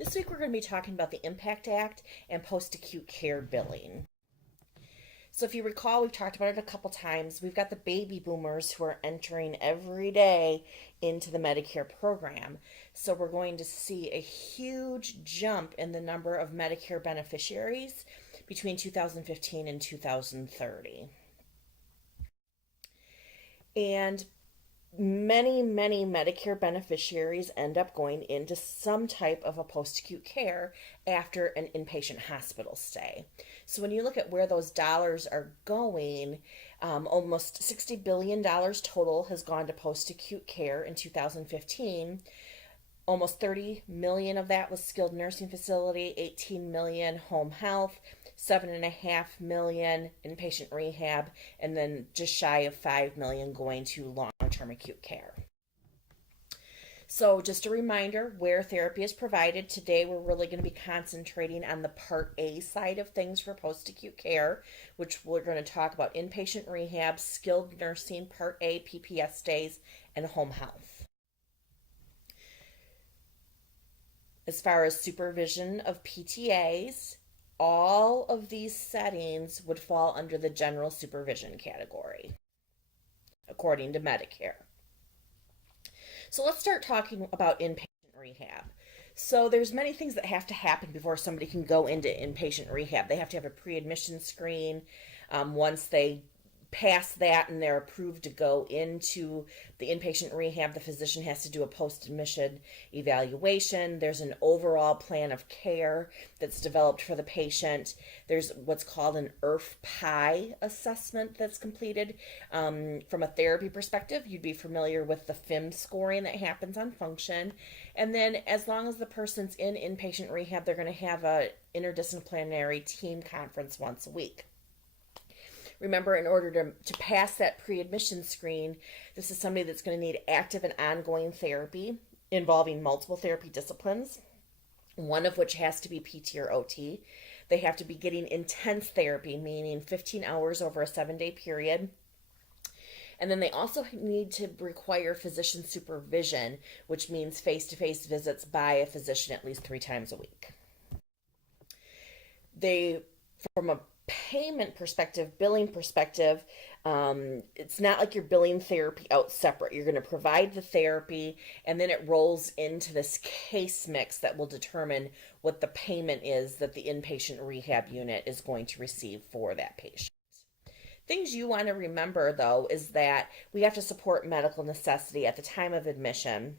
This week we're going to be talking about the Impact Act and post-acute care billing. So if you recall, we've talked about it a couple times. We've got the baby boomers who are entering every day into the Medicare program. So we're going to see a huge jump in the number of Medicare beneficiaries between 2015 and 2030. And many Medicare beneficiaries end up going into some type of a post-acute care after an inpatient hospital stay. So when you look at where those dollars are going, almost $60 billion total has gone to post-acute care in 2015. Almost 30 million of that was skilled nursing facility, 18 million home health, 7.5 million inpatient rehab, and then just shy of 5 million going to long-term acute care. So just a reminder where therapy is provided. Today we're really going to be concentrating on the Part A side of things for post-acute care, which we're going to talk about inpatient rehab, skilled nursing, Part A, PPS stays, and home health. As far as supervision of PTAs, all of these settings would fall under the general supervision category, according to Medicare. So let's start talking about inpatient rehab. So there's many things that have to happen before somebody can go into inpatient rehab. They have to have a pre-admission screen. Once they pass that and they're approved to go into the inpatient rehab, the physician has to do a post-admission evaluation. There's an overall plan of care that's developed for the patient. There's what's called an IRF-PI assessment that's completed. From a therapy perspective, you'd be familiar with the FIM scoring that happens on function. And then as long as the person's in inpatient rehab, they're going to have a interdisciplinary team conference once a week. Remember, in order to pass that pre-admission screen, this is somebody that's going to need active and ongoing therapy involving multiple therapy disciplines, one of which has to be PT or OT. They have to be getting intense therapy, meaning 15 hours over a 7-day period. And then they also need to require physician supervision, which means face-to-face visits by a physician at least 3 times a week. From a payment perspective, billing perspective, it's not like you're billing therapy out separate. You're going to provide the therapy, and then it rolls into this case mix that will determine what the payment is that the inpatient rehab unit is going to receive for that patient. Things you want to remember, though, is that we have to support medical necessity at the time of admission.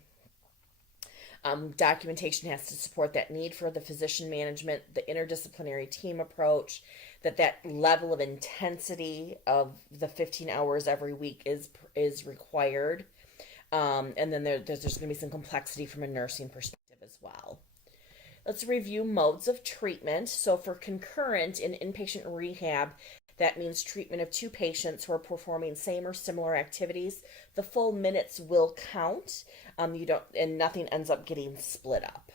Documentation has to support that need for the physician management, the interdisciplinary team approach, that level of intensity of the 15 hours every week is required. And then there's going to be some complexity from a nursing perspective as well. Let's review modes of treatment. So for concurrent in inpatient rehab, that means treatment of 2 patients who are performing same or similar activities. The full minutes will count. And nothing ends up getting split up.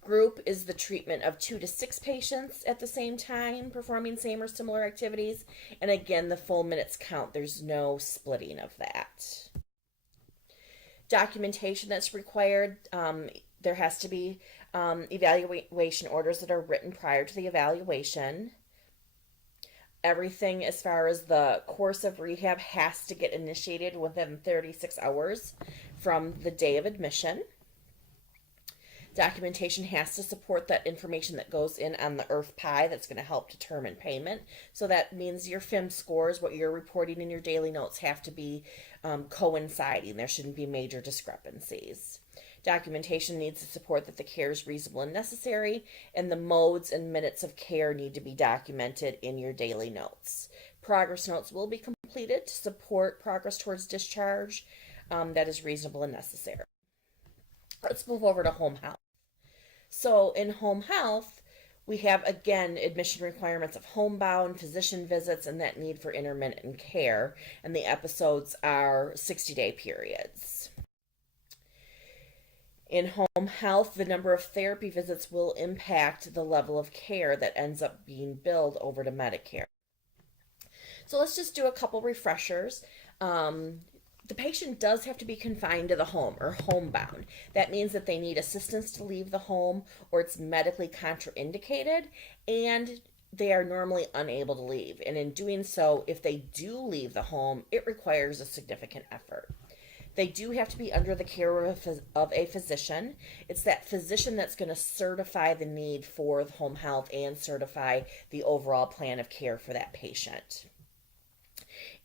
Group is the treatment of 2 to 6 patients at the same time performing same or similar activities. And again, the full minutes count. There's no splitting of that. Documentation that's required. There has to be evaluation orders that are written prior to the evaluation. Everything as far as the course of rehab has to get initiated within 36 hours from the day of admission. Documentation has to support that information that goes in on the IRF-PI that's going to help determine payment. So that means your FIM scores, what you're reporting in your daily notes, have to be coinciding. There shouldn't be major discrepancies. Documentation needs to support that the care is reasonable and necessary, and the modes and minutes of care need to be documented in your daily notes. Progress notes will be completed to support progress towards discharge that is reasonable and necessary. Let's move over to home health. So in home health, we have, again, admission requirements of homebound, physician visits, and that need for intermittent care, and the episodes are 60-day periods. In home health, the number of therapy visits will impact the level of care that ends up being billed over to Medicare. So let's just do a couple refreshers. The patient does have to be confined to the home or homebound. That means that they need assistance to leave the home or it's medically contraindicated and they are normally unable to leave. And in doing so, if they do leave the home, it requires a significant effort. They do have to be under the care of a physician. It's that physician that's going to certify the need for home health and certify the overall plan of care for that patient.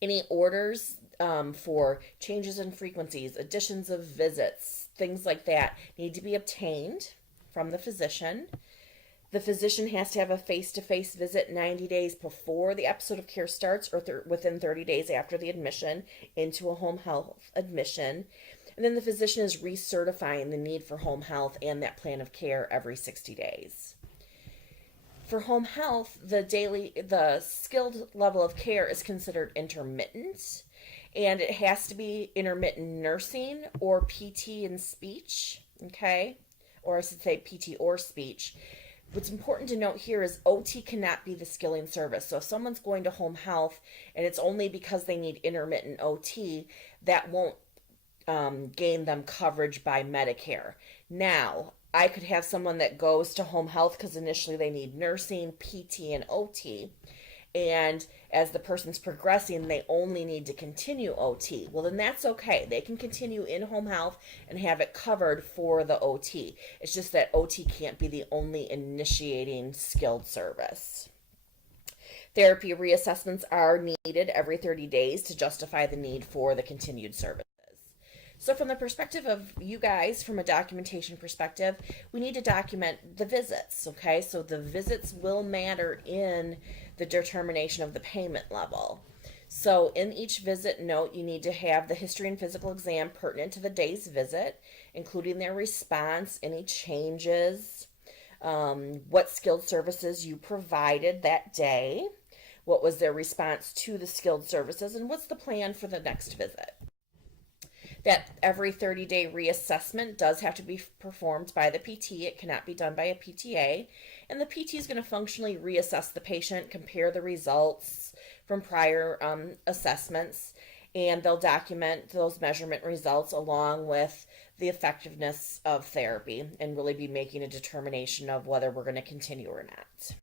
Any orders for changes in frequencies, additions of visits, things like that need to be obtained from the physician. The physician has to have a face-to-face visit 90 days before the episode of care starts or within 30 days after the admission into a home health admission. And then the physician is recertifying the need for home health and that plan of care every 60 days. For home health, the skilled level of care is considered intermittent, and it has to be intermittent nursing or PT and speech, okay? Or I should say PT or speech. What's important to note here is OT cannot be the skilling service. So if someone's going to home health and it's only because they need intermittent OT, that won't gain them coverage by Medicare. Now, I could have someone that goes to home health because initially they need nursing, PT, and OT. And as the person's progressing, they only need to continue OT. Well, then that's okay. They can continue in home health and have it covered for the OT. It's just that OT can't be the only initiating skilled service. Therapy reassessments are needed every 30 days to justify the need for the continued service. So from the perspective of you guys, from a documentation perspective, we need to document the visits, okay? So the visits will matter in the determination of the payment level. So in each visit note, you need to have the history and physical exam pertinent to the day's visit, including their response, any changes, what skilled services you provided that day, what was their response to the skilled services, and what's the plan for the next visit. That every 30-day reassessment does have to be performed by the PT. It cannot be done by a PTA. And the PT is going to functionally reassess the patient, compare the results from prior assessments, and they'll document those measurement results along with the effectiveness of therapy and really be making a determination of whether we're going to continue or not.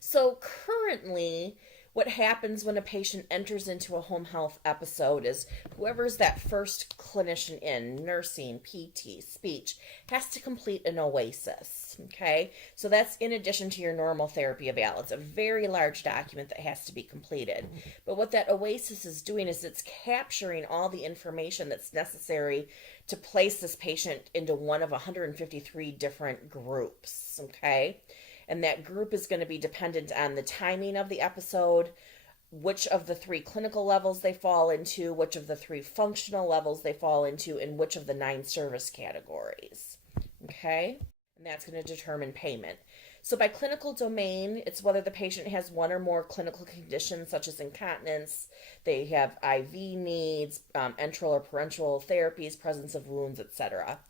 So currently, what happens when a patient enters into a home health episode is whoever's that first clinician in, nursing, PT, speech, has to complete an OASIS, okay? So that's in addition to your normal therapy eval. It's a very large document that has to be completed. But what that OASIS is doing is it's capturing all the information that's necessary to place this patient into one of 153 different groups, okay? And that group is going to be dependent on the timing of the episode, which of the 3 clinical levels they fall into, which of the 3 functional levels they fall into, and which of the 9 service categories. Okay? And that's going to determine payment. So by clinical domain, it's whether the patient has one or more clinical conditions such as incontinence, they have IV needs, enteral or parenteral therapies, presence of wounds, etc.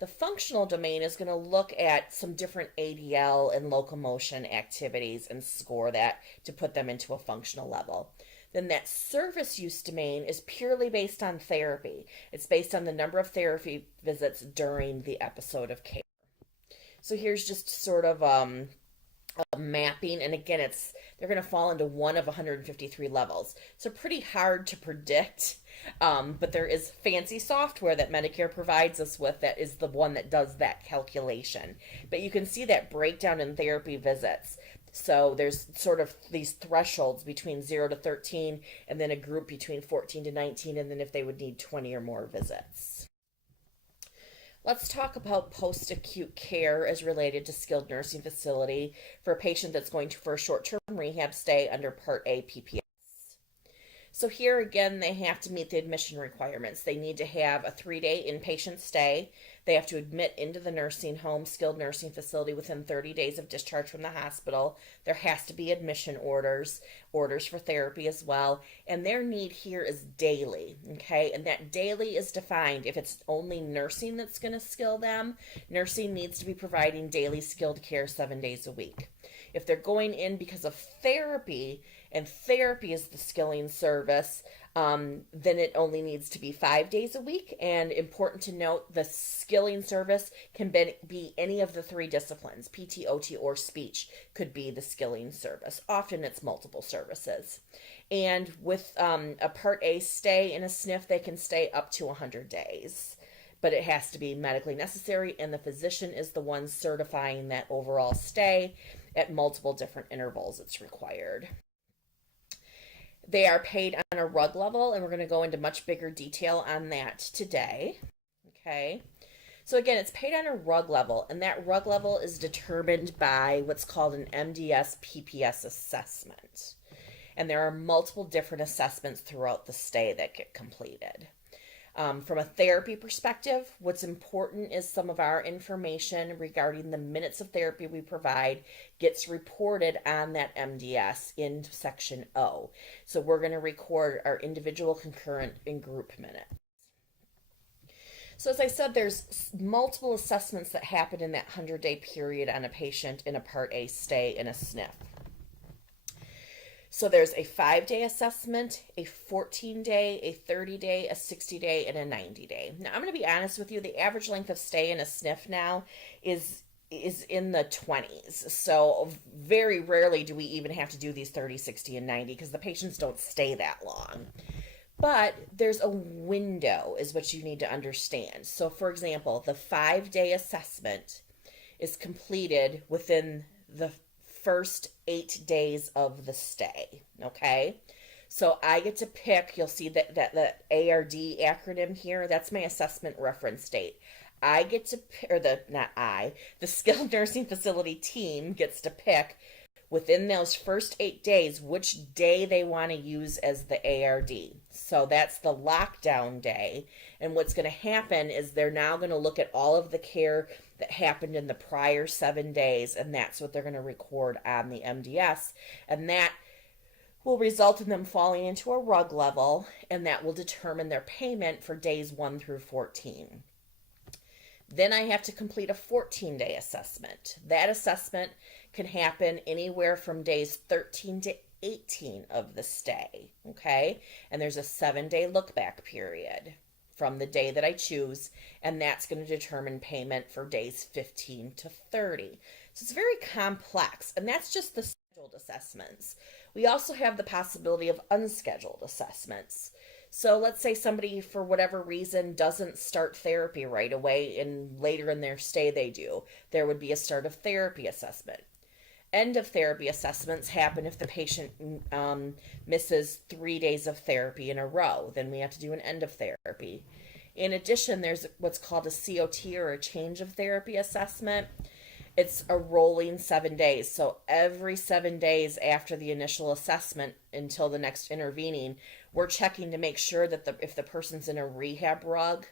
The functional domain is going to look at some different ADL and locomotion activities and score that to put them into a functional level. Then that service use domain is purely based on therapy. It's based on the number of therapy visits during the episode of care. So here's just sort of a mapping, and again, they're going to fall into one of 153 levels. So pretty hard to predict, but there is fancy software that Medicare provides us with that is the one that does that calculation. But you can see that breakdown in therapy visits. So there's sort of these thresholds between 0 to 13, and then a group between 14 to 19, and then if they would need 20 or more visits. Let's talk about post-acute care as related to skilled nursing facility for a patient that's going for a short-term rehab stay under Part A PPS. So here again, they have to meet the admission requirements. They need to have a 3-day inpatient stay. They have to admit into the nursing home, skilled nursing facility within 30 days of discharge from the hospital. There has to be admission orders for therapy as well. And their need here is daily, okay? And that daily is defined. If it's only nursing that's going to skill them, nursing needs to be providing daily skilled care 7 days a week. If they're going in because of therapy, and therapy is the skilling service, then it only needs to be 5 days a week. And important to note, the skilling service can be any of the three disciplines. PT, OT, or speech could be the skilling service. Often it's multiple services. And with a Part A stay in a SNF, they can stay up to 100 days. But it has to be medically necessary, and the physician is the one certifying that overall stay at multiple different intervals it's required. They are paid on a RUG level, and we're going to go into much bigger detail on that today. Okay. So again, it's paid on a RUG level, and that RUG level is determined by what's called an MDS PPS assessment. And there are multiple different assessments throughout the stay that get completed. From a therapy perspective, what's important is some of our information regarding the minutes of therapy we provide gets reported on that MDS in section O. So we're going to record our individual, concurrent, and group minutes. So as I said, there's multiple assessments that happen in that 100-day period on a patient in a Part A stay in a SNF. So there's a 5-day assessment, a 14-day, a 30-day, a 60-day, and a 90-day. Now, I'm going to be honest with you, the average length of stay in a SNF now is in the 20s. So very rarely do we even have to do these 30, 60, and 90 because the patients don't stay that long. But there's a window is what you need to understand. So for example, the 5-day assessment is completed within the first 8 days of the stay, okay? So I get to pick, you'll see that the ARD acronym here, that's my assessment reference date. I get to pick, or the skilled nursing facility team gets to pick within those first 8 days which day they want to use as the ARD. So that's the lockdown day. And what's going to happen is they're now going to look at all of the care that happened in the prior 7 days, and that's what they're going to record on the MDS. And that will result in them falling into a RUG level, and that will determine their payment for days 1 through 14. Then I have to complete a 14-day assessment. That assessment can happen anywhere from days 13 to 18 of the stay, okay? And there's a 7-day look-back period from the day that I choose, and that's going to determine payment for days 15 to 30. So it's very complex, and that's just the scheduled assessments. We also have the possibility of unscheduled assessments. So let's say somebody, for whatever reason, doesn't start therapy right away, and later in their stay they do. There would be a start of therapy assessment. End of therapy assessments happen if the patient misses 3 days of therapy in a row. Then we have to do an end of therapy. In addition, there's what's called a COT, or a change of therapy assessment. It's a rolling 7 days. So every 7 days after the initial assessment until the next intervening, we're checking to make sure that if the person's in a rehab RUG,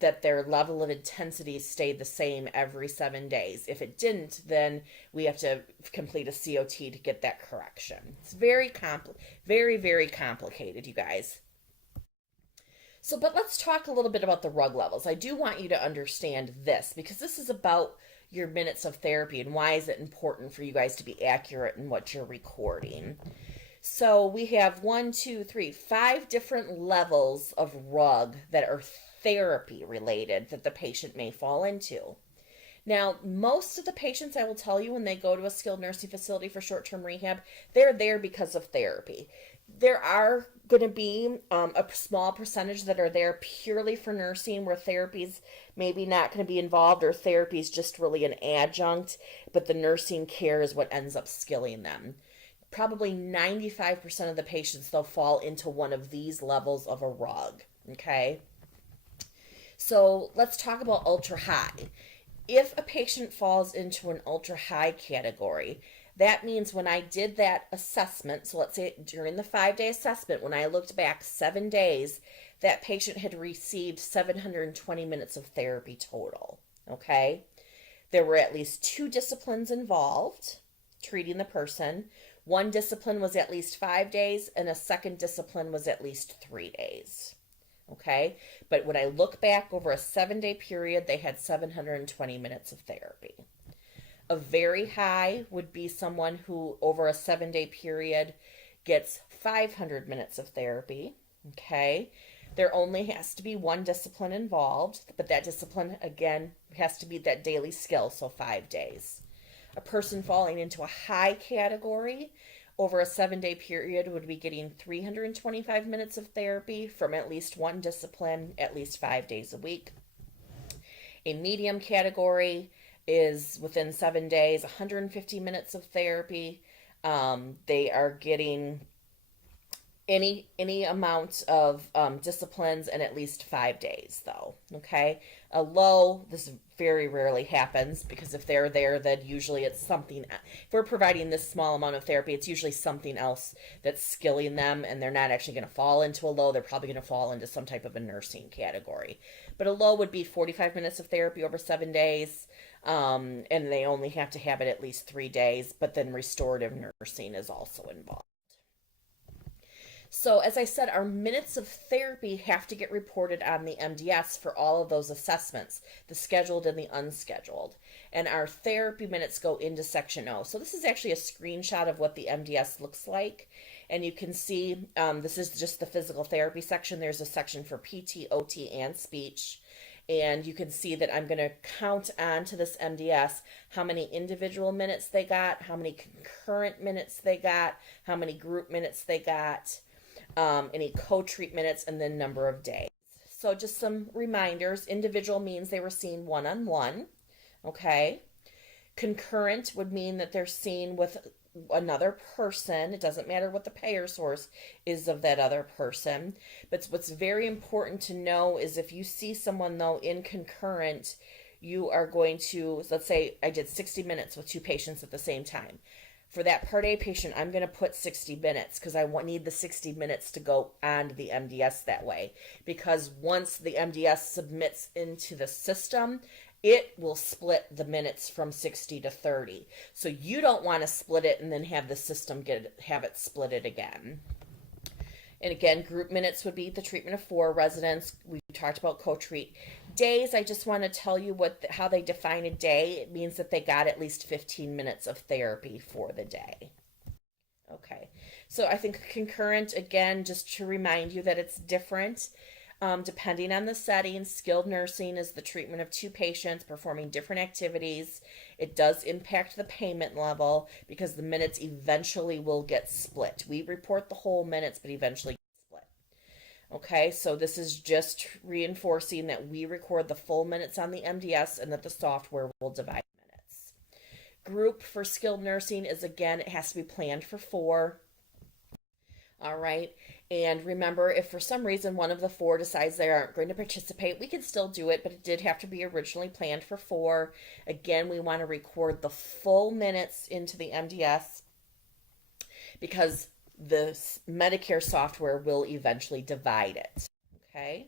that their level of intensity stayed the same every 7 days. If it didn't, then we have to complete a COT to get that correction. It's very, very complicated, you guys. So, but let's talk a little bit about the RUG levels. I do want you to understand this, because this is about your minutes of therapy and why is it important for you guys to be accurate in what you're recording. So we have 5 different levels of RUG that are therapy related that the patient may fall into. Now, most of the patients, I will tell you, when they go to a skilled nursing facility for short-term rehab, they're there because of therapy. There are going to be a small percentage that are there purely for nursing, where therapy's maybe not going to be involved, or therapy is just really an adjunct, but the nursing care is what ends up skilling them. Probably 95% of the patients, they'll fall into one of these levels of a RUG, okay? So let's talk about ultra high. If a patient falls into an ultra high category, that means when I did that assessment, so let's say during the 5-day assessment, when I looked back 7 days, that patient had received 720 minutes of therapy total, okay? There were at least 2 disciplines involved treating the person. One discipline was at least 5 days, and a second discipline was at least 3 days. Okay? But when I look back over a 7-day period, they had 720 minutes of therapy. A very high would be someone who, over a 7-day period, gets 500 minutes of therapy. Okay. There only has to be one discipline involved, but that discipline, again, has to be that daily skill, so 5 days. A person falling into a high category over a 7 day period would be getting 325 minutes of therapy from at least one discipline, at least 5 days a week. A medium category is within 7 days, 150 minutes of therapy. They are getting any amount of disciplines in at least 5 days, though. Okay, a low, this very rarely happens, because if they're there, then usually it's something. If we're providing this small amount of therapy, it's usually something else that's skilling them, and they're not actually going to fall into a low. They're probably going to fall into some type of a nursing category. But a low would be 45 minutes of therapy over 7 days. And they only have to have it at least 3 days, but then restorative nursing is also involved. So, as I said, our minutes of therapy have to get reported on the MDS for all of those assessments, the scheduled and the unscheduled. And our therapy minutes go into Section O. So, this is actually a screenshot of what the MDS looks like. And you can see this is just the physical therapy section. There's a section for PT, OT, and speech. And you can see that I'm going to count on to this MDS how many individual minutes they got, how many concurrent minutes they got, how many group minutes they got, any co-treat minutes, and then number of days. So just some reminders. Individual means they were seen one-on-one. Okay. Concurrent would mean that they're seen with another person. It doesn't matter what the payer source is of that other person. But what's very important to know is if you see someone, though, in concurrent, you are going to, let's say I did 60 minutes with two patients at the same time. For that Part A patient, I'm going to put 60 minutes because I need the 60 minutes to go on to the MDS that way. Because once the MDS submits into the system, it will split the minutes from 60 to 30. So you don't want to split it and then have the system have it split it again. And again, group minutes would be the treatment of 4 residents. We talked about co-treat. Days, I just want to tell you how they define a day. It means that they got at least 15 minutes of therapy for the day. Okay, so I think concurrent, again, just to remind you that it's different. Depending on the setting, skilled nursing is the treatment of 2 patients performing different activities. It does impact the payment level because the minutes eventually will get split. We report the whole minutes, but eventually get split. Okay, so this is just reinforcing that we record the full minutes on the MDS and that the software will divide minutes. Group for skilled nursing is, again, it has to be planned for 4. All right. And remember, if for some reason one of the 4 decides they aren't going to participate, we can still do it, but it did have to be originally planned for 4. Again, we want to record the full minutes into the MDS because the Medicare software will eventually divide it. Okay.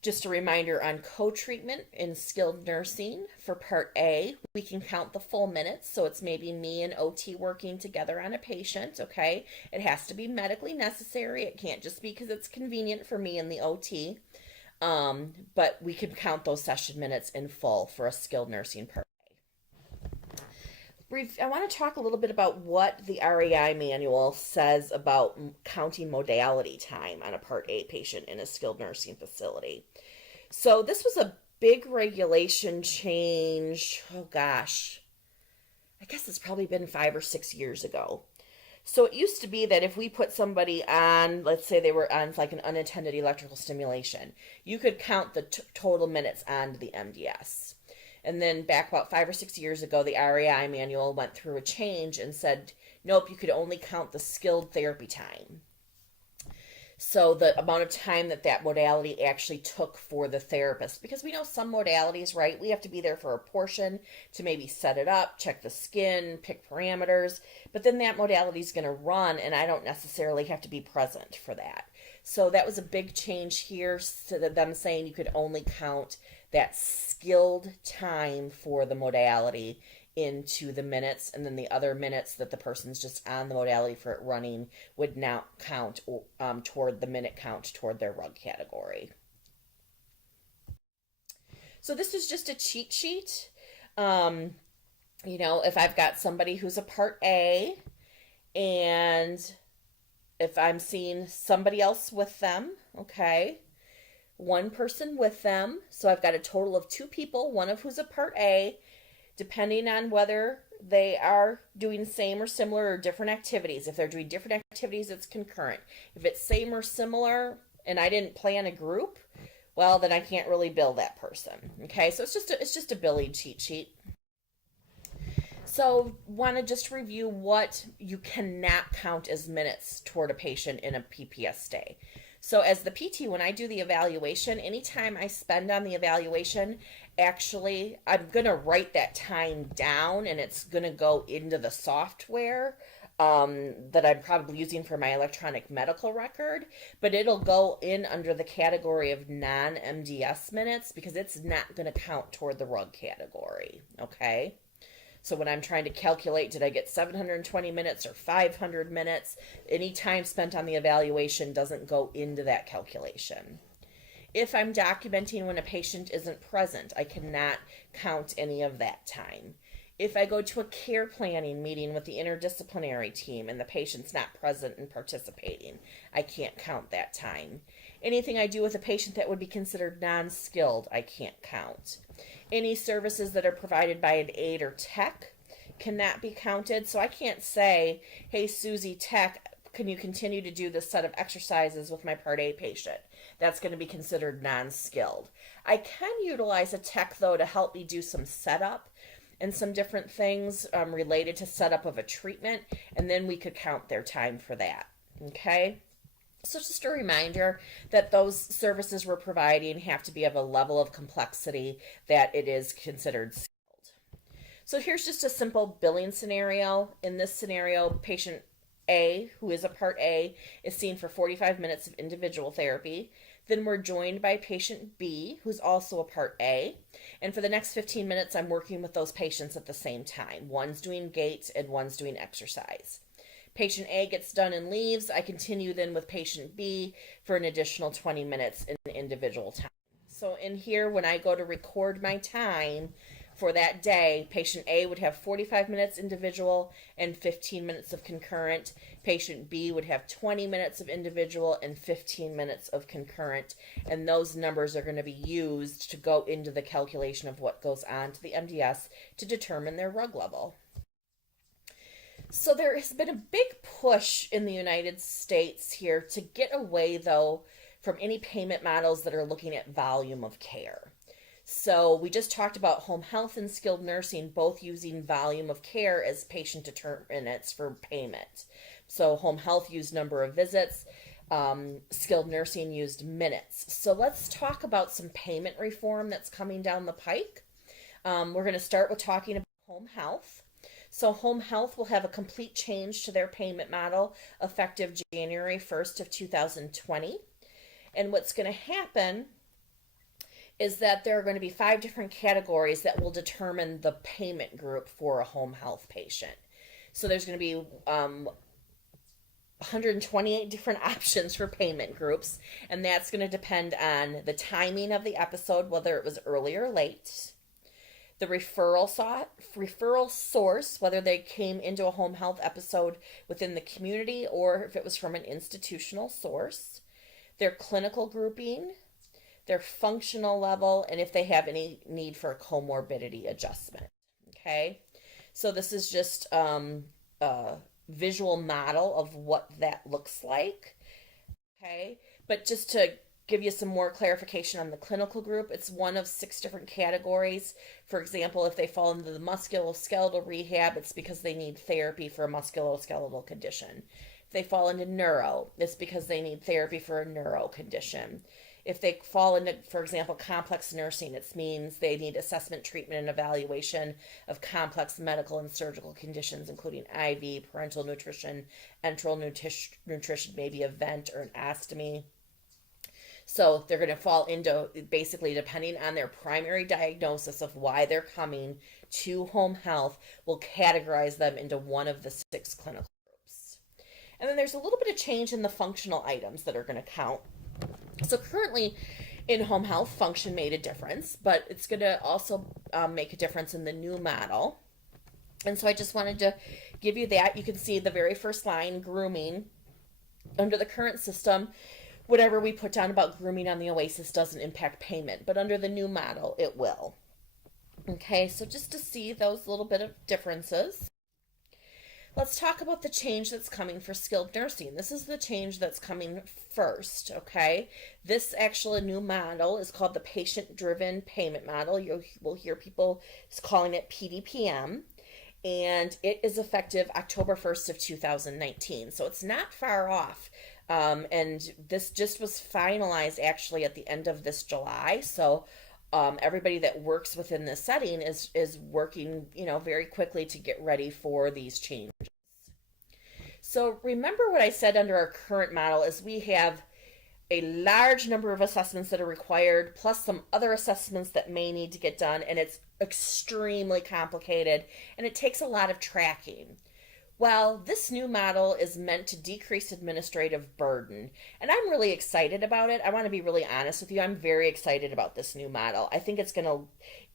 Just a reminder on co-treatment in skilled nursing for Part A, we can count the full minutes. So it's maybe me and OT working together on a patient, okay? It has to be medically necessary. It can't just be because it's convenient for me and the OT. But we can count those session minutes in full for a skilled nursing Part A. I want to talk a little bit about what the REI manual says about counting modality time on a Part A patient in a skilled nursing facility. So this was a big regulation change. Oh gosh, I guess it's probably been 5 or 6 years ago. So it used to be that if we put somebody on, let's say they were on like an unattended electrical stimulation, you could count the total minutes on the MDS. And then back about 5 or 6 years ago, the REI manual went through a change and said, nope, you could only count the skilled therapy time. So the amount of time that modality actually took for the therapist. Because we know some modalities, right, we have to be there for a portion to maybe set it up, check the skin, pick parameters. But then that modality is going to run, and I don't necessarily have to be present for that. So that was a big change here, to them saying you could only count that skilled time for the modality into the minutes, and then the other minutes that the person's just on the modality for it running would now count toward the minute count toward their RUG category. So this is just a cheat sheet. If I've got somebody who's a Part A and If I'm seeing somebody else with them, okay, one person with them, so I've got a total of two people, one of who's a part A, depending on whether they are doing same or similar or different activities. If they're doing different activities, it's concurrent. If it's same or similar and I didn't plan a group, well, then I can't really bill that person. Okay, so it's just a billing cheat sheet. So, want to just review what you cannot count as minutes toward a patient in a PPS day. So, as the PT, when I do the evaluation, anytime I spend on the evaluation, actually, I'm going to write that time down and it's going to go into the software that I'm probably using for my electronic medical record, but it'll go in under the category of non MDS minutes because it's not going to count toward the RUG category. Okay. So when I'm trying to calculate, did I get 720 minutes or 500 minutes? Any time spent on the evaluation doesn't go into that calculation. If I'm documenting when a patient isn't present, I cannot count any of that time. If I go to a care planning meeting with the interdisciplinary team and the patient's not present and participating, I can't count that time. Anything I do with a patient that would be considered non-skilled, I can't count. Any services that are provided by an aide or tech cannot be counted. So I can't say, hey, Susie Tech, can you continue to do this set of exercises with my Part A patient? That's going to be considered non-skilled. I can utilize a tech, though, to help me do some setup and some different things related to setup of a treatment, and then we could count their time for that. Okay? So just a reminder that those services we're providing have to be of a level of complexity that it is considered skilled. So here's just a simple billing scenario. In this scenario, patient A, who is a Part A, is seen for 45 minutes of individual therapy. Then we're joined by patient B, who's also a Part A. And for the next 15 minutes, I'm working with those patients at the same time. One's doing gait and one's doing exercise. Patient A gets done and leaves. I continue then with patient B for an additional 20 minutes in individual time. So in here, when I go to record my time for that day, patient A would have 45 minutes individual and 15 minutes of concurrent. Patient B would have 20 minutes of individual and 15 minutes of concurrent. And those numbers are going to be used to go into the calculation of what goes on to the MDS to determine their RUG level. So there has been a big push in the United States here to get away, though, from any payment models that are looking at volume of care. So we just talked about home health and skilled nursing both using volume of care as patient determinants for payment. So home health used number of visits, skilled nursing used minutes. So let's talk about some payment reform that's coming down the pike. We're going to start with talking about home health. So home health will have a complete change to their payment model effective January 1st of 2020. And what's going to happen is that there are going to be 5 different categories that will determine the payment group for a home health patient. So there's going to be 128 different options for payment groups, and that's going to depend on the timing of the episode, whether it was early or late, the referral source, whether they came into a home health episode within the community or if it was from an institutional source, their clinical grouping, their functional level, and if they have any need for a comorbidity adjustment. Okay, so this is just a visual model of what that looks like. Okay, but just to give you some more clarification on the clinical group, it's one of 6 different categories. For example, if they fall into the musculoskeletal rehab, it's because they need therapy for a musculoskeletal condition. If they fall into neuro, it's because they need therapy for a neuro condition. If they fall into, for example, complex nursing, it means they need assessment, treatment, and evaluation of complex medical and surgical conditions, including IV, parenteral nutrition, enteral nutrition, maybe a vent or an ostomy. So they're going to fall into, basically, depending on their primary diagnosis of why they're coming to home health, we'll categorize them into one of the 6 clinical groups. And then there's a little bit of change in the functional items that are going to count. So currently in home health, function made a difference, but it's going to also make a difference in the new model. And so I just wanted to give you that. You can see the very first line, grooming, Under the current system, whatever we put down about grooming on the OASIS doesn't impact payment, but under the new model, it will. Okay, so just to see those little bit of differences, let's talk about the change that's coming for skilled nursing. This is the change that's coming first, okay? This actual new model is called the patient-driven payment model. You will hear people calling it PDPM, and it is effective October 1st of 2019, so it's not far off. And this just was finalized actually at the end of this July, so everybody that works within this setting is working, very quickly to get ready for these changes. So remember what I said under our current model is we have a large number of assessments that are required, plus some other assessments that may need to get done, and it's extremely complicated, and it takes a lot of tracking. Well, this new model is meant to decrease administrative burden, and I'm really excited about it. I want to be really honest with you. I'm very excited about this new model. I think it's going to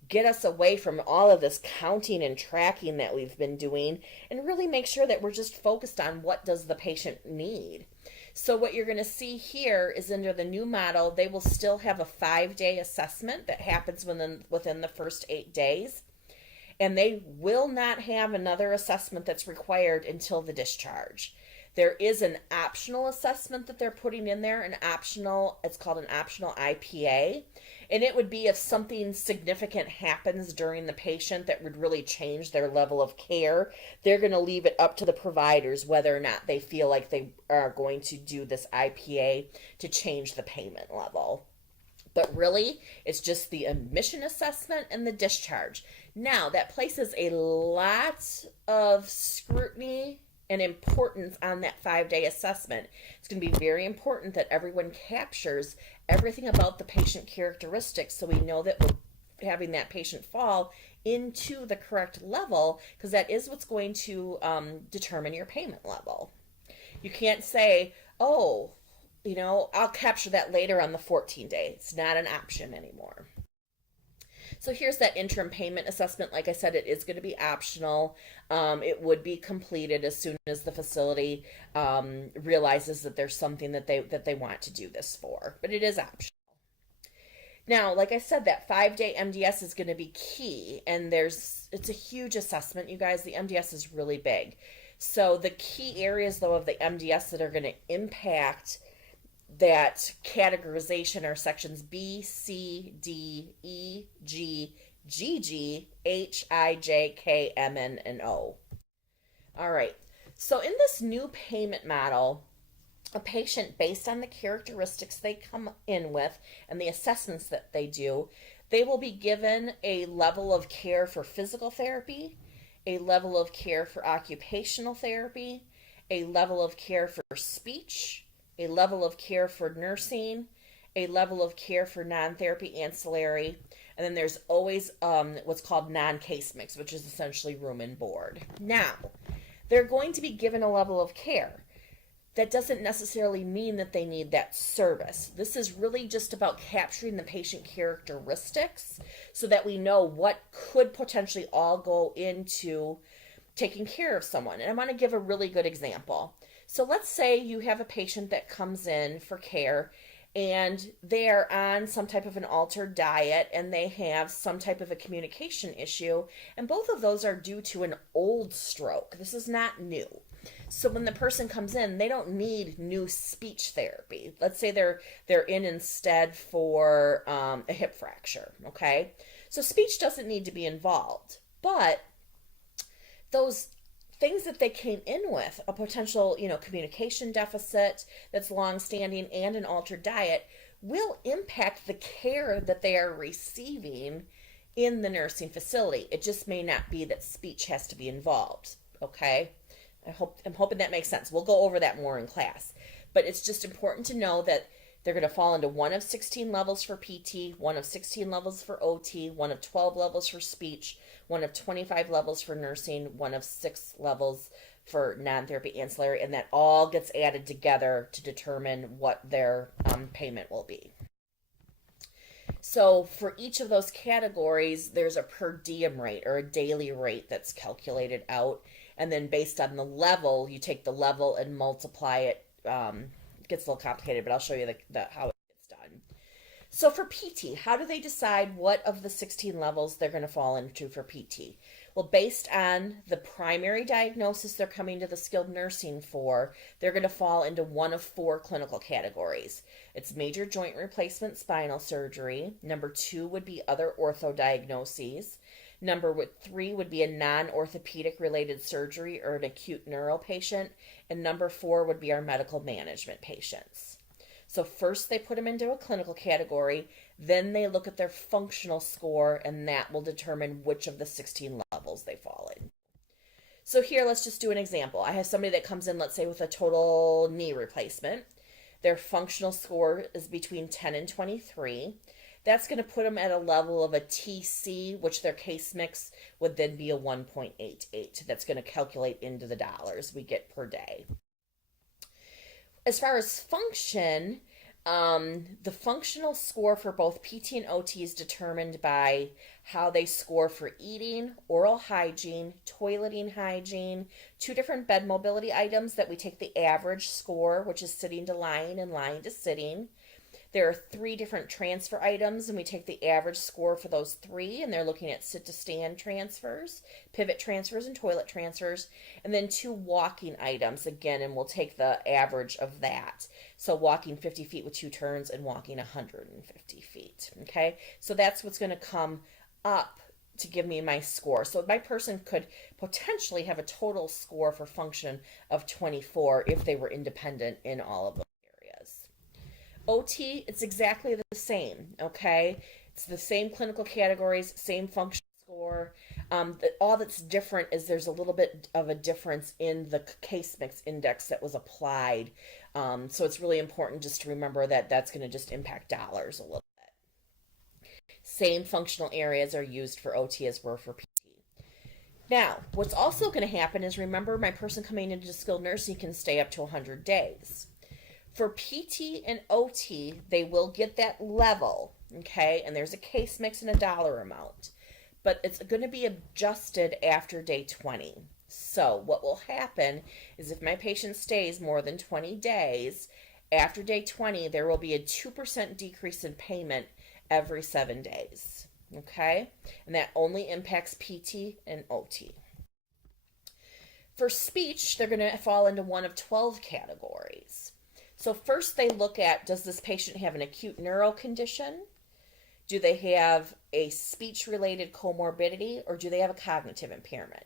get us away from all of this counting and tracking that we've been doing and really make sure that we're just focused on what does the patient need. So what you're going to see here is under the new model, they will still have a 5-day assessment that happens within the first 8 days. And they will not have another assessment that's required until the discharge. There is an optional assessment that they're putting in there, it's called an optional IPA. And it would be if something significant happens during the patient that would really change their level of care. They're going to leave it up to the providers whether or not they feel like they are going to do this IPA to change the payment level. But really, it's just the admission assessment and the discharge. Now, that places a lot of scrutiny and importance on that 5-day assessment. It's going to be very important that everyone captures everything about the patient characteristics so we know that we're having that patient fall into the correct level, because that is what's going to determine your payment level. You can't say, oh, I'll capture that later on the 14th day. It's not an option anymore. So here's that interim payment assessment. Like I said, it is going to be optional. It would be completed as soon as the facility realizes that there's something that they want to do this for, but it is optional. Now, like I said, that 5-day MDS is going to be key, and it's a huge assessment, you guys. The MDS is really big. So the key areas, though, of the MDS that are going to impact that categorization are sections B, C, D, E, G, G, G, H, I, J, K, M, N, and O. All right. So in this new payment model, a patient, based on the characteristics they come in with and the assessments that they do, they will be given a level of care for physical therapy, a level of care for occupational therapy, a level of care for speech, a level of care for nursing, a level of care for non-therapy ancillary, and then there's always what's called non-case mix, which is essentially room and board. Now, they're going to be given a level of care. That doesn't necessarily mean that they need that service. This is really just about capturing the patient characteristics so that we know what could potentially all go into taking care of someone. And I want to give a really good example. So let's say you have a patient that comes in for care and they're on some type of an altered diet and they have some type of a communication issue, and both of those are due to an old stroke. This is not new. So when the person comes in, they don't need new speech therapy. Let's say they're in instead for a hip fracture, okay? So speech doesn't need to be involved, but those things that they came in with, a potential, communication deficit that's long-standing and an altered diet, will impact the care that they are receiving in the nursing facility. It just may not be that speech has to be involved, okay? I'm hoping that makes sense. We'll go over that more in class. But it's just important to know that they're going to fall into one of 16 levels for PT, one of 16 levels for OT, one of 12 levels for speech, one of 25 levels for nursing, one of 6 levels for non-therapy ancillary, and that all gets added together to determine what their payment will be. So for each of those categories, there's a per diem rate or a daily rate that's calculated out. And then based on the level, you take the level and multiply it gets a little complicated, but I'll show you how it gets done. So for PT, how do they decide what of the 16 levels they're going to fall into for PT? Well, based on the primary diagnosis they're coming to the skilled nursing for, they're going to fall into one of 4 clinical categories. It's major joint replacement spinal surgery. Number 2 would be other ortho diagnoses. Number 3 would be a non-orthopedic related surgery or an acute neuro patient. And number 4 would be our medical management patients. So first they put them into a clinical category, then they look at their functional score, and that will determine which of the 16 levels they fall in. So here, let's just do an example. I have somebody that comes in, let's say, with a total knee replacement. Their functional score is between 10 and 23. That's going to put them at a level of a TC, which their case mix would then be a 1.88. That's going to calculate into the dollars we get per day. As far as function, the functional score for both PT and OT is determined by how they score for eating, oral hygiene, toileting hygiene, 2 different bed mobility items that we take the average score, which is sitting to lying and lying to sitting. There are 3 different transfer items, and we take the average score for those 3, and they're looking at sit-to-stand transfers, pivot transfers, and toilet transfers, and then 2 walking items, again, and we'll take the average of that. So walking 50 feet with 2 turns and walking 150 feet, okay? So that's what's going to come up to give me my score. So my person could potentially have a total score for function of 24 if they were independent in all of them. OT, it's exactly the same, okay? It's the same clinical categories, same functional score. All that's different is there's a little bit of a difference in the case mix index that was applied. So it's really important just to remember that that's going to just impact dollars a little bit. Same functional areas are used for OT as were for PT. Now, what's also going to happen is, remember, my person coming into skilled nursing can stay up to 100 days. For PT and OT, they will get that level, okay? And there's a case mix and a dollar amount. But it's going to be adjusted after day 20. So what will happen is if my patient stays more than 20 days, after day 20, there will be a 2% decrease in payment every 7 days, okay? And that only impacts PT and OT. For speech, they're going to fall into one of 12 categories. So first they look at, does this patient have an acute neuro condition? Do they have a speech-related comorbidity, or do they have a cognitive impairment?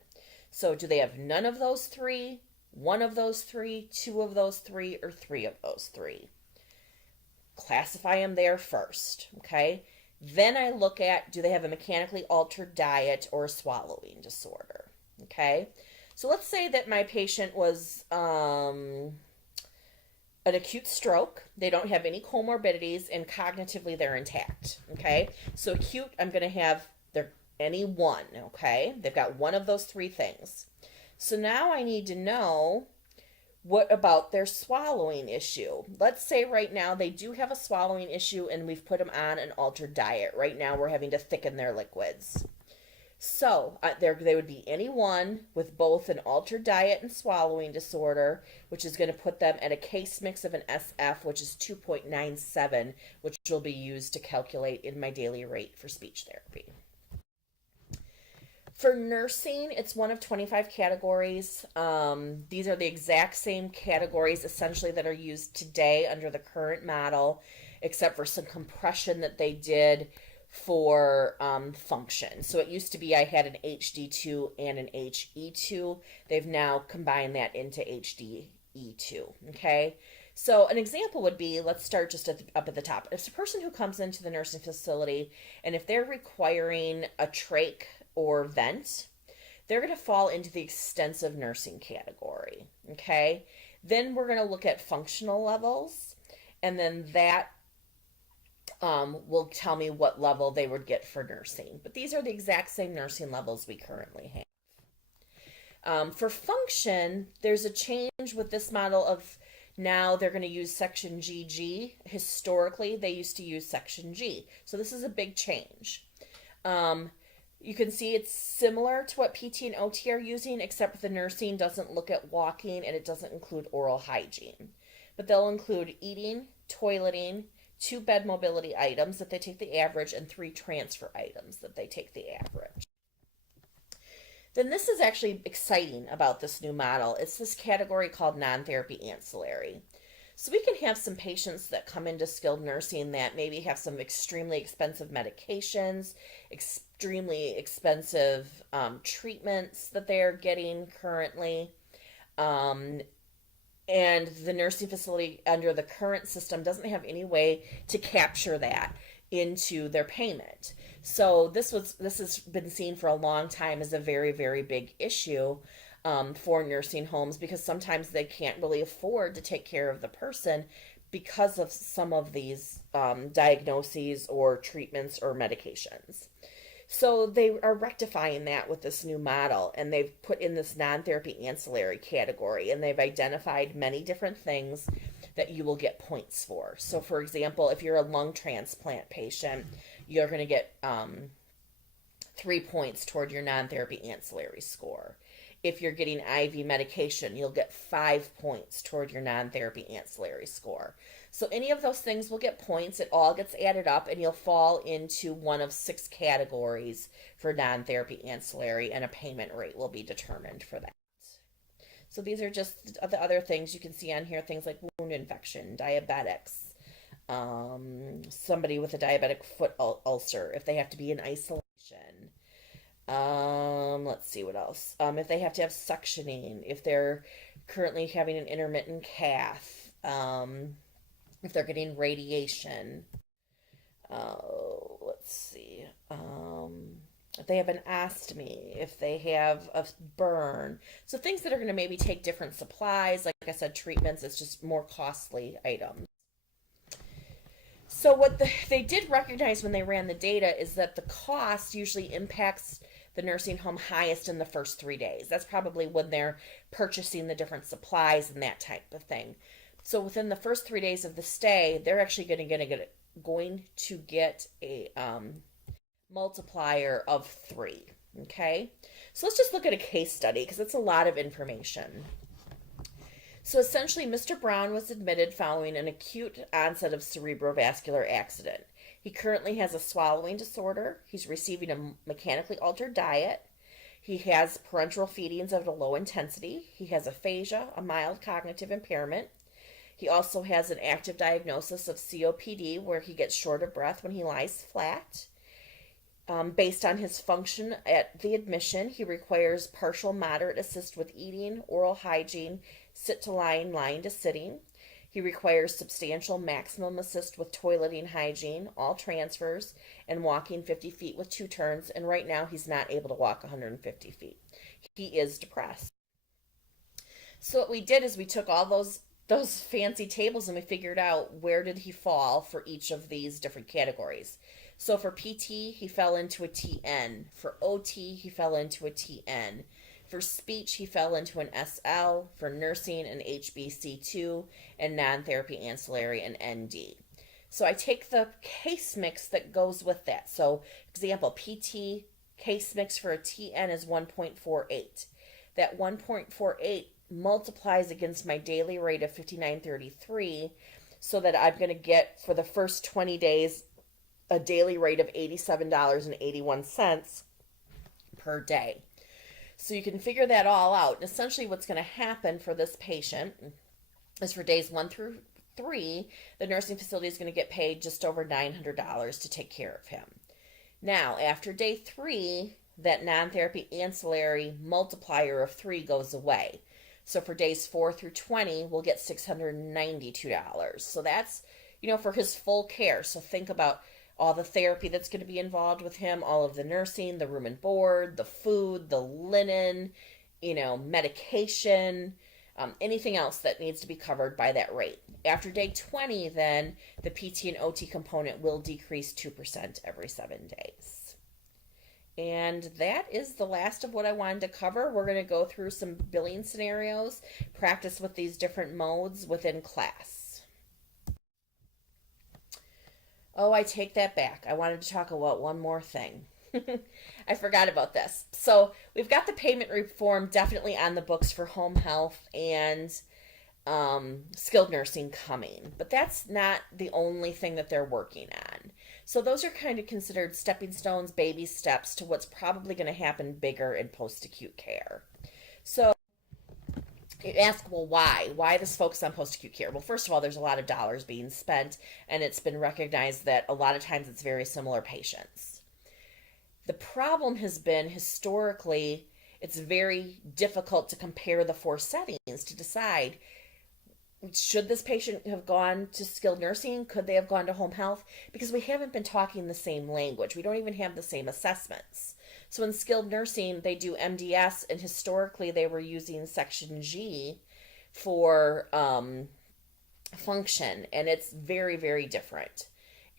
So do they have none of those 3, 1 of those 3, 2 of those 3, or 3 of those 3? Classify them there first, okay? Then I look at, do they have a mechanically altered diet or a swallowing disorder, okay? So let's say that my patient was an acute stroke. They don't have any comorbidities, and cognitively they're intact, okay? So acute, I'm going to have any one, okay? They've got one of those 3 things. So now I need to know, what about their swallowing issue? Let's say right now they do have a swallowing issue and we've put them on an altered diet. Right now we're having to thicken their liquids. So they would be anyone with both an altered diet and swallowing disorder, which is going to put them at a case mix of an SF, which is 2.97, which will be used to calculate in my daily rate for speech therapy. For nursing, it's one of 25 categories. These are the exact same categories essentially that are used today under the current model, except for some compression that they did for function. So it used to be I had an HD2 and an HE2. They've now combined that into HDE2, okay? So an example would be, let's start just up at the top. If it's a person who comes into the nursing facility and if they're requiring a trach or vent, they're going to fall into the extensive nursing category, okay? Then we're going to look at functional levels, and then that will tell me what level they would get for nursing. But these are the exact same nursing levels we currently have. For function, there's a change with this model of now they're going to use section GG. Historically, they used to use section G. So this is a big change. You can see it's similar to what PT and OT are using, except the nursing doesn't look at walking and it doesn't include oral hygiene. but they'll include eating, toileting, 2 bed mobility items that they take the average, and 3 transfer items that they take the average. Then this is actually exciting about this new model. It's this category called non-therapy ancillary. So we can have some patients that come into skilled nursing that maybe have some extremely expensive medications, extremely expensive treatments that they're getting currently. Um, and the nursing facility under the current system doesn't have any way to capture that into their payment. So this has been seen for a long time as a very, very big issue for nursing homes, because sometimes they can't really afford to take care of the person because of some of these diagnoses or treatments or medications. So they are rectifying that with this new model, and they've put in this non-therapy ancillary category, and they've identified many different things that you will get points for. So for example, if you're a lung transplant patient, you're going to get 3 points toward your non-therapy ancillary score. If you're getting IV medication, you'll get 5 points toward your non-therapy ancillary score. So any of those things will get points. It all gets added up, and you'll fall into one of 6 categories for non-therapy ancillary, and a payment rate will be determined for that. So these are just the other things you can see on here, things like wound infection, diabetics, somebody with a diabetic foot ulcer, if they have to be in isolation. Let's see what else. If they have to have suctioning, if they're currently having an intermittent cath, if they're getting radiation. Let's see. If they have an ostomy, if they have a burn. So things that are going to maybe take different supplies, like I said, treatments, it's just more costly items. So what they did recognize when they ran the data is that the cost usually impacts the nursing home highest in the first 3 days. That's probably when they're purchasing the different supplies and that type of thing. So within the first 3 days of the stay, they're actually going to get a multiplier of 3. Okay, so let's just look at a case study, because it's a lot of information. So essentially, Mr. Brown was admitted following an acute onset of cerebrovascular accident. He currently has a swallowing disorder. He's receiving a mechanically altered diet. He has parenteral feedings at a low intensity. He has aphasia, a mild cognitive impairment. He also has an active diagnosis of COPD, where he gets short of breath when he lies flat. Based on his function at the admission, he requires partial moderate assist with eating, oral hygiene, sit to lying, lying to sitting. He requires substantial maximum assist with toileting, hygiene, all transfers, and walking 50 feet with 2 turns. And right now he's not able to walk 150 feet. He is depressed. So what we did is we took all those fancy tables and we figured out where did he fall for each of these different categories. So for PT, he fell into a TN. For OT, he fell into a TN. For speech, he fell into an SL. For nursing, an HBC2, and non-therapy ancillary, an ND. So I take the case mix that goes with that. So example, PT case mix for a TN is 1.48. That 1.48 multiplies against my daily rate of $59.33, so that I'm going to get, for the first 20 days, a daily rate of $87.81 per day. So you can figure that all out. And essentially what's going to happen for this patient is for days 1 through 3, the nursing facility is going to get paid just over $900 to take care of him. Now, after day 3, that non-therapy ancillary multiplier of 3 goes away. So for days 4 through 20, we'll get $692. So that's, for his full care. So think about all the therapy that's going to be involved with him, all of the nursing, the room and board, the food, the linen, medication, anything else that needs to be covered by that rate. After day 20, then the PT and OT component will decrease 2% every 7 days. And that is the last of what I wanted to cover. We're going to go through some billing scenarios, practice with these different modes within class. Oh, I take that back. I wanted to talk about one more thing. I forgot about this. So we've got the payment reform definitely on the books for home health, and skilled nursing coming, but that's not the only thing that they're working on. So those are kind of considered stepping stones, baby steps to what's probably going to happen bigger in post-acute care. So you ask, well, why? Why this focus on post-acute care? Well, first of all, there's a lot of dollars being spent, and it's been recognized that a lot of times it's very similar patients. The problem has been historically, it's very difficult to compare the four settings to decide, should this patient have gone to skilled nursing? Could they have gone to home health? Because we haven't been talking the same language. We don't even have the same assessments. So in skilled nursing, they do MDS, and historically they were using Section G for function, and it's very, very different.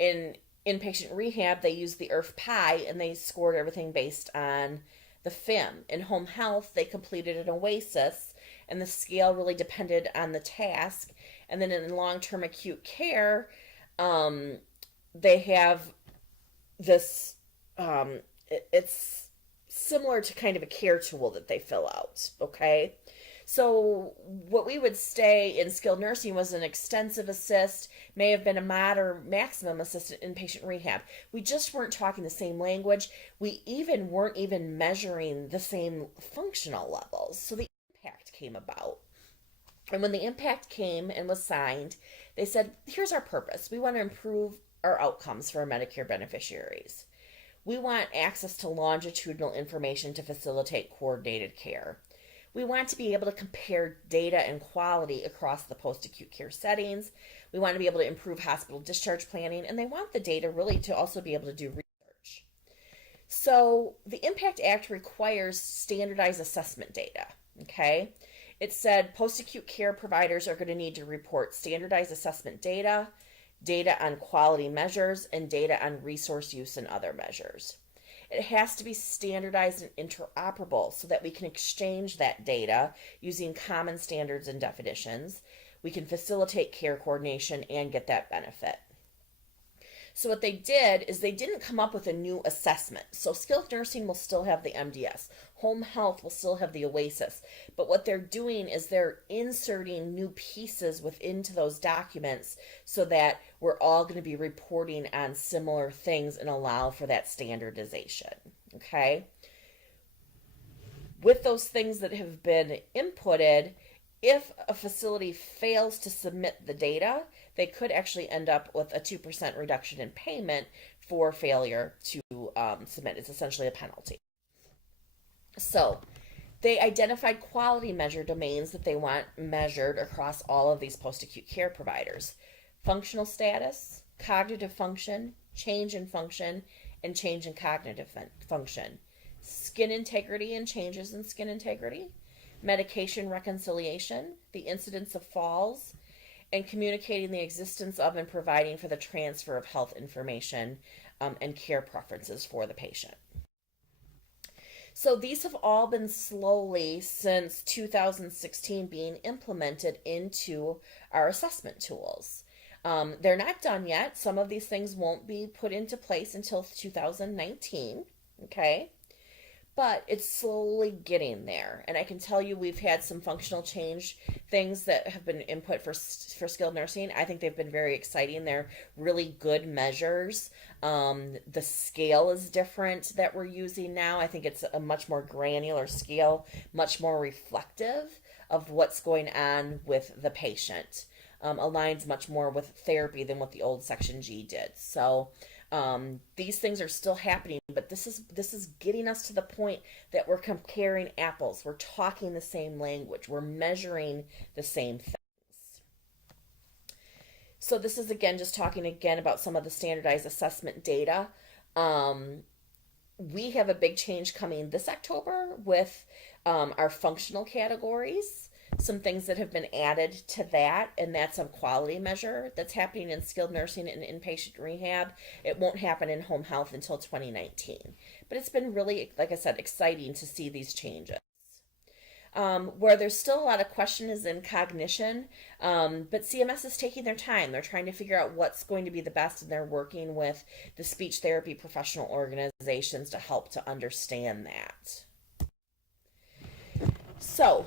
In inpatient rehab, they use the IRF-PI, and they scored everything based on the FIM. In home health, they completed an OASIS, and the scale really depended on the task. And then in long-term acute care, they have this, it's similar to kind of a care tool that they fill out, okay? So what we would say in skilled nursing was an extensive assist, may have been a mod or maximum assist in inpatient rehab. We just weren't talking the same language. We weren't even measuring the same functional levels. So the impact came about. And when the impact came and was signed, they said, here's our purpose. We want to improve our outcomes for our Medicare beneficiaries. We want access to longitudinal information to facilitate coordinated care. We want to be able to compare data and quality across the post-acute care settings. We want to be able to improve hospital discharge planning, and they want the data really to also be able to do research. So the IMPACT Act requires standardized assessment data, okay? It said post-acute care providers are going to need to report standardized assessment data, data on quality measures, and data on resource use and other measures. It has to be standardized and interoperable so that we can exchange that data using common standards and definitions. We can facilitate care coordination and get that benefit. So what they did is they didn't come up with a new assessment. So skilled nursing will still have the MDS. Home health will still have the OASIS. But what they're doing is they're inserting new pieces into those documents so that we're all going to be reporting on similar things and allow for that standardization. Okay? With those things that have been inputted, if a facility fails to submit the data, they could actually end up with a 2% reduction in payment for failure to submit. It's essentially a penalty. So they identified quality measure domains that they want measured across all of these post-acute care providers. Functional status, cognitive function, change in function, and change in cognitive function. Skin integrity and changes in skin integrity. Medication reconciliation, the incidence of falls, and communicating the existence of and providing for the transfer of health information and care preferences for the patient. So these have all been slowly, since 2016, being implemented into our assessment tools. They're not done yet. Some of these things won't be put into place until 2019, okay? But it's slowly getting there. And I can tell you we've had some functional change things that have been input for skilled nursing. I think they've been very exciting. They're really good measures. The scale is different that we're using now. I think it's a much more granular scale, much more reflective of what's going on with the patient. Aligns much more with therapy than what the old Section G did. So these things are still happening, but this is getting us to the point that we're comparing apples. We're talking the same language. We're measuring the same things. So this is again just talking again about some of the standardized assessment data. We have a big change coming this October with our functional categories. Some things that have been added to that, and that's a quality measure that's happening in skilled nursing and inpatient rehab. It won't happen in home health until 2019. But it's been really, like I said, exciting to see these changes. Where there's still a lot of question is in cognition, but CMS is taking their time. They're trying to figure out what's going to be the best, and they're working with the speech therapy professional organizations to help to understand that. So,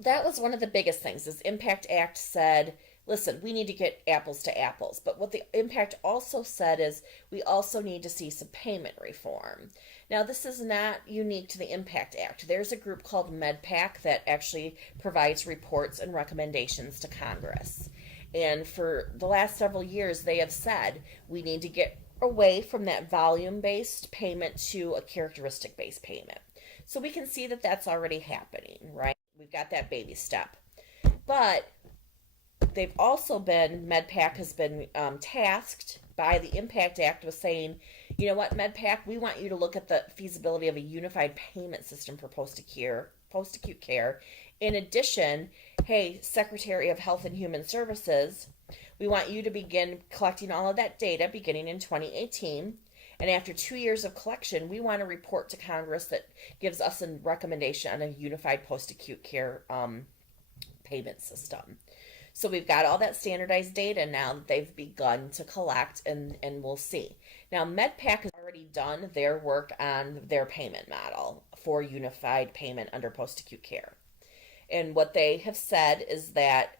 that was one of the biggest things. This Impact Act said, listen, we need to get apples to apples. But what the Impact also said is we also need to see some payment reform. Now, this is not unique to the Impact Act. There's a group called MedPAC that actually provides reports and recommendations to Congress. And for the last several years, they have said we need to get away from that volume based payment to a characteristic based payment. So we can see that that's already happening, right? We've got that baby step. But they've also been, MedPAC has been tasked by the Impact Act with saying, you know what, MedPAC, we want you to look at the feasibility of a unified payment system for post-acute care. In addition, hey, Secretary of Health and Human Services, we want you to begin collecting all of that data beginning in 2018. And after 2 years of collection, we want a report to Congress that gives us a recommendation on a unified post-acute care payment system. So we've got all that standardized data now that they've begun to collect, and we'll see. Now, MedPAC has already done their work on their payment model for unified payment under post-acute care. And what they have said is that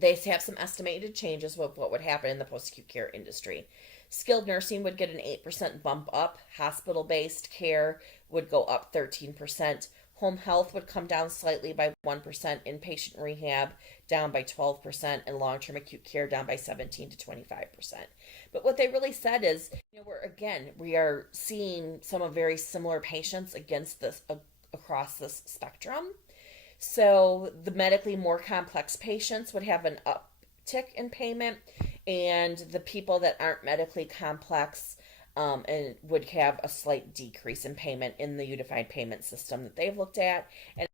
they have some estimated changes with what would happen in the post-acute care industry. Skilled nursing would get an 8% bump up. Hospital-based care would go up 13%. Home health would come down slightly by 1%. Inpatient rehab down by 12%. And long-term acute care down by 17 to 25%. But what they really said is, we are seeing some of very similar patients against this across this spectrum. So the medically more complex patients would have an uptick in payment, and the people that aren't medically complex and would have a slight decrease in payment in the unified payment system that they've looked at. And